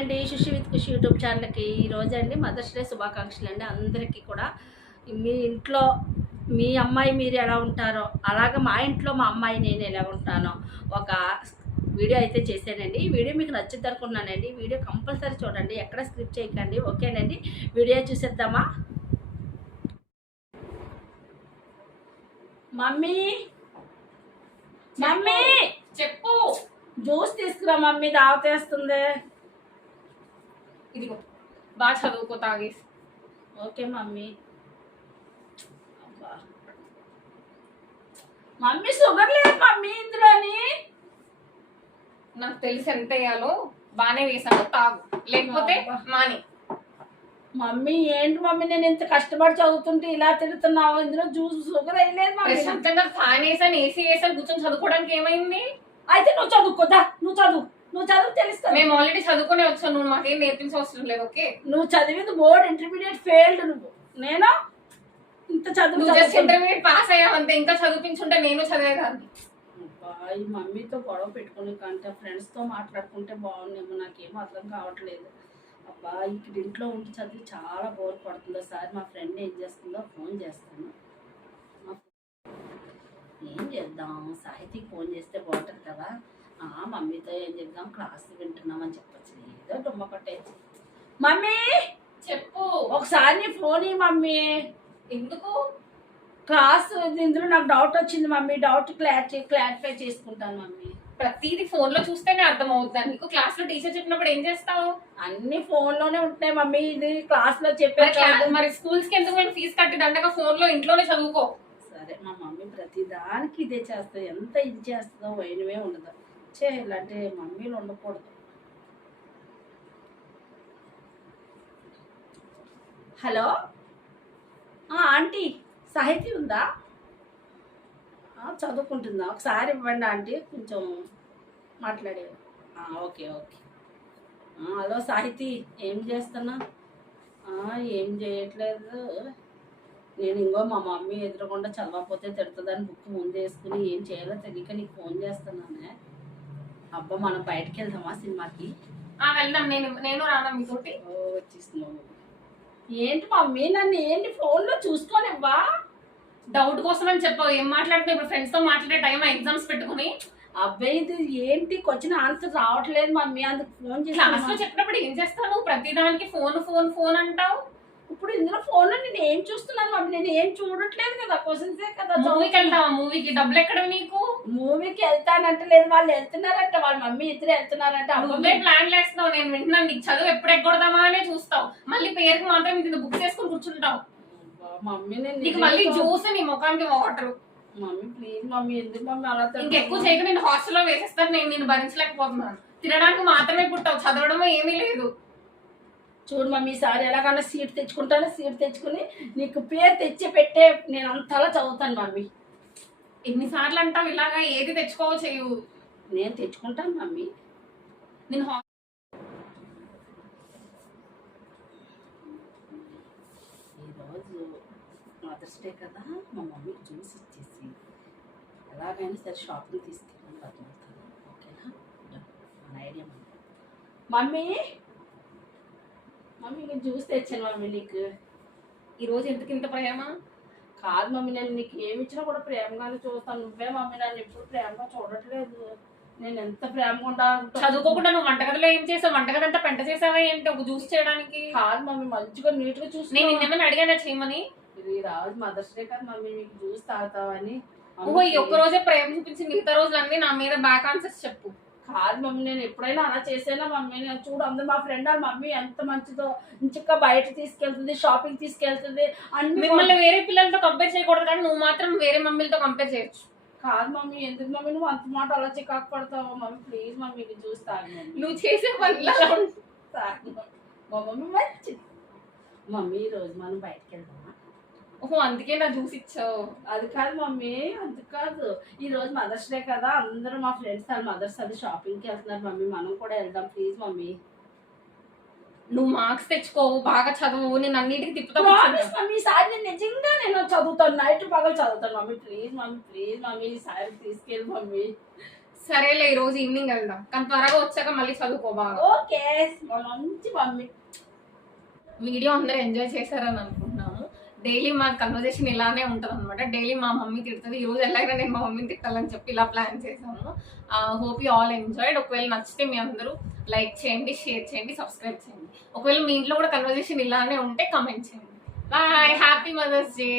అండి, Sushee with Kushi YouTube ఛానల్కి ఈరోజు అండి మదర్స్ డే శుభాకాంక్షలు అండి అందరికీ కూడా. మీ ఇంట్లో మీ అమ్మాయి మీరు ఎలా ఉంటారో అలాగే మా ఇంట్లో మా అమ్మాయి నేను ఎలా ఉంటానో ఒక వీడియో అయితే చేశానండి. ఈ వీడియో మీకు నచ్చుద్ది అనుకున్నానండి. వీడియో కంపల్సరీ చూడండి, ఎక్కడ స్క్రిప్ట్ చేయకండి, ఓకేనండి. వీడియో చూసేద్దామా? మమ్మీ మమ్మీ చెప్పు. జ్యూస్ తీసుకురా మమ్మీ, దావతేస్తుంది. ఇదిగో బాగా చదువుకో తాగేసి. Okay mummy. మమ్మీ షుగర్ లేదు మమ్మీ ఇందులోని. నాకు తెలిసి ఎంత వేయాలో బాగానే వేసాను, తాగు, లేకపోతే మాని. మమ్మీ ఏంటి మమ్మీ, నేను ఇంత కష్టపడి చదువుతుంటే ఇలా తిడుతున్నావు? ఇందులో జ్యూస్ షుగర్ వేయలేదు మమ్మీ. ప్రశాంతంగా ఫ్యాన్ వేసాను, ఏసీ వేసాను, కూర్చొని చదువుకోవడానికి ఏమైంది? అయితే నువ్వు చదువుకోదా, నువ్వు చదువు తెలుస్తుంది. మేము ఆల్రెడీ చదువుకునే వచ్చాను, నువ్వు మాకేం నేర్పించవసరం లేదు. ఓకే, నువ్వు చదివింది బోర్డ్ ఇంటర్మీడియట్ ఫెయిల్డ్. నేను ఇంత చదువు జస్ట్ ఇంటర్మీడియట్ పాస్ అయ్యావంతే, ఇంకా చదివించుంటే నేను చదివేదాన్ని. ఈ మమ్మీతో గొడవ పెట్టుకునే కంటే ఫ్రెండ్స్తో మాట్లాడుకుంటే బాగుండేమో, నాకేమో అర్థం కావట్లేదు. అబ్బా, ఇక్కడ ఇంట్లో ఉండి చదివి చాలా బోర్ పడుతుందో. సార్ మా ఫ్రెండ్ ఏం చేస్తుందో ఫోన్ చేస్తాను. ఏం చేద్దాం, సాహితీకి ఫోన్ చేస్తే బాగుంటుంది కదా. మమ్మీతో ఏం చేద్దాం, క్లాస్ వింటున్నామని చెప్పచ్చు, ఏదో డుమ్మ కొట్టేసి. మమ్మీ చెప్పు. ఒకసారి నీ ఫోన్ ఇవ్వు మమ్మీ. ఎందుకు? క్లాస్ ఇందులో నాకు డౌట్ వచ్చింది మమ్మీ, డౌట్ క్లారిఫై చేసుకుంటాను మమ్మీ. ప్రతిదీ ఫోన్ లో చూస్తేనే అర్థం అవుతుంది నీకు. క్లాస్ లో టీచర్ చెప్పినప్పుడు ఏం చేస్తావు? అన్ని ఫోన్ లోనే ఉంటున్నాయి మమ్మీ, ఇది క్లాస్ లో చెప్పే. మరి స్కూల్స్ కి ఎందుకు మేము ఫీజు కట్టి దండగా ఫోన్ లో ఇంట్లోనే చదువుకో. సరే, మా మమ్మీ ప్రతి దానికి ఇదే చేస్తుంది, ఎంత ఇది చేస్తుందో వైనమే ఉండదు. ఇలాంటి మమ్మీలు ఉండకూడదు. హలో ఆంటీ, సాహితీ ఉందా? చదువుకుంటుందా? ఒకసారి ఇవ్వండి ఆంటీ, కొంచెం మాట్లాడే. ఓకే. హలో సాహితీ, ఏం చేస్తున్నా? ఏం చేయట్లేదు. నేను ఇంకో మా మమ్మీ ఎదురకుండా చదవకపోతే తిడుతుందని బుక్ ముందు వేసుకుని ఏం చేయాలో తెలియక నీకు ఫోన్ చేస్తున్నానే. అబ్బా, మనం బయటకు వెళ్దామా సినిమాకి? వెళ్దాం. నేను రానా మీతోటి? వచ్చేస్తున్నావు. ఏంటి మమ్మీ, నన్ను ఏంటి ఫోన్లో చూసుకోనివ్వా? డౌట్ కోసం అని చెప్పావు. ఏం మాట్లాడుతున్నావు ఇప్పుడు? ఫ్రెండ్స్ తో మాట్లాడే టైం ఎగ్జామ్స్ పెట్టుకుని. అబ్బాయి, ఇది ఏంటి క్వశ్చన్ ఆన్సర్ రావట్లేదు మమ్మీ, అందుకు ఫోన్ చేసి. క్లాస్ లో చెప్పినప్పుడు ఏం చేస్తావు? ప్రతి దానికి ఫోన్ అంటావు. ఇప్పుడు ఇందులో ఫోన్లో నేను ఏం చూస్తున్నాను మమ్మీ? నేను ఏం చూడట్లేదు కదా, క్వశ్చన్సే కదా. మూవీకి వెళ్తావా? మూవీకి డబ్బులు ఎక్కడ నీకు? మూవీకి వెళ్తానంటే లేదు, వాళ్ళు వెళ్తున్నారంట, వాళ్ళ మమ్మీ ఇద్దరు వెళ్తున్నారంట. నువ్వే ప్లాన్ వేస్తున్నావు, నేను వింటున్నాను. నీకు చదువు ఎప్పుడు ఎగ్గొడదామా అనే చూస్తావు, మళ్ళీ పేరుకి మాత్రం ఇంత బుక్స్ వేసుకుని కూర్చుంటావు. మమ్మీ నీకు మళ్ళీ జ్యూస్, నీ ముఖానికి వాటర్. మమ్మీ ప్లీజ్ మమ్మీ, ఎందుకు మమ్మీ అలా? ఇంకెక్కువ చేయక నేను హాస్టల్లో వేసేస్తాను. నేను భరించలేకపోతున్నాను. తినడానికి మాత్రమే పుట్టావు, చదవడమో ఏమీ లేదు. చూడు మమ్మీ, ఈసారి ఎలాగన్నా సీట్ తెచ్చుకుంటాను. సీట్ తెచ్చుకుని నీకు పేరు తెచ్చి పెట్టే నేను అంతలా చదువుతాను మమ్మీ. ఎన్నిసార్లు అంటావు ఇలాగా? ఏది తెచ్చుకోవో చెయ్యు. నేను తెచ్చుకుంటాను మమ్మీ. నేను ఈరోజు మదర్స్ డే కదా, మా మమ్మీ జ్యూస్ ఇచ్చేసి ఎలాగైనా సరే షాపింగ్ తీసుకెళ్ళాను బతుకుతాను. ఓకేనా? మన ఐడియా మమ్మీ. మమ్మీ జ్యూస్ తెచ్చాను మమ్మీ నీకు. ఈరోజు ఎందుకు ఇంత ప్రేమ? కాదు మమ్మీ, నేను నీకు ఏమి ఇచ్చినా కూడా ప్రేమగానే చూస్తాను. నువ్వే మమ్మీ నన్ను ఎప్పుడు ప్రేమగా చూడట్లేదు. నేను ఎంత ప్రేమగా ఉంటాను. చదువుకోకుండా నువ్వు వంటగదిలో ఏం చేసావు? వంటగది అంతా పెంట చేసావా ఏంటి ఒక జ్యూస్ చేయడానికి? కాదు మమ్మీ, మంచిగా నీట్ గా చూసి. నేను నిన్నేమైనా అడిగానా చేయమని? ఇది రాజు మదర్స్ డే కదా మమ్మీ, మీకు జ్యూస్ తాగుతావని. ఓహో, ఈ ఒక్క రోజే ప్రేమ చూపించి మిగతా రోజులన్నీ నా మీద బ్యాక్ ఆన్సర్స్ చెప్పు. కాదు మమ్మీ, నేను ఎప్పుడైనా అలా చేసేనా మమ్మీ? నేను చూడు, అందరు మా ఫ్రెండ్ వాళ్ళ మమ్మీ ఎంత మంచిదో, ఇంచుగా బయట తీసుకెళ్తుంది, షాపింగ్ తీసుకెళ్తుంది. మిమ్మల్ని వేరే పిల్లలతో కంపేర్ చేయకూడదు, కానీ నువ్వు మాత్రం వేరే మమ్మీలతో కంపేర్ చేయొచ్చు. కాదు మమ్మీ, ఎందుకు మమ్మీ నువ్వు అంత మాట అలా చికాకు పడతావు మమ్మీ? ప్లీజ్ మమ్మీ, జ్యూస్ తాగు. నువ్వు చేసే పనిలా తాగు మా మమ్మీ మంచిది. మమ్మీ, ఈరోజు మనం బయటకు వెళ్దామా? ఓహో, అందుకే నా జ్యూస్ ఇచ్చావు? అది కాదు మమ్మీ, అది కాదు. ఈ రోజు మదర్స్ డే కదా, అందరూ మా ఫ్రెండ్స్ వాళ్ళ మదర్స్ అది షాపింగ్కి వెళ్తున్నారు మమ్మీ, మనం కూడా వెళ్దాం ప్లీజ్ మమ్మీ. నువ్వు మార్క్స్ తెచ్చుకోవు, బాగా చదువు, నేను అన్నిటికీ తిప్పుతా. మమ్మీ ఈసారి నేను నిజంగా చదువుతాను, నైట్ పగలు చదువుతాను మమ్మీ. ప్లీజ్ మమ్మీ, ఈసారి తీసుకెళ్ళి మమ్మీ. సరేలే ఈ రోజు ఈవినింగ్ వెళ్దాం, కానీ త్వరగా వచ్చాక మళ్ళీ చదువుకో బాగా. ఓకే, మంచి మమ్మీ. వీడియో అందరూ ఎంజాయ్ చేశారని అనుకుంటున్నాము. డైలీ మా కన్వర్జేషన్ ఇలానే ఉంటుంది అనమాట. డైలీ మా మమ్మీ తిడుతుంది, ఈ రోజు ఎలాగైనా నేను మా మమ్మీని తిట్టాలని చెప్పి ఇలా ప్లాన్ చేసాము. Hope you all enjoyed. ఒకవేళ నచ్చితే మీ అందరూ లైక్ చేయండి, షేర్ చేయండి, సబ్స్క్రైబ్ చేయండి. ఒకవేళ మీ ఇంట్లో కూడా కన్వర్జేషన్ ఇలానే ఉంటే కమెంట్ చేయండి. Bye, happy mother's day.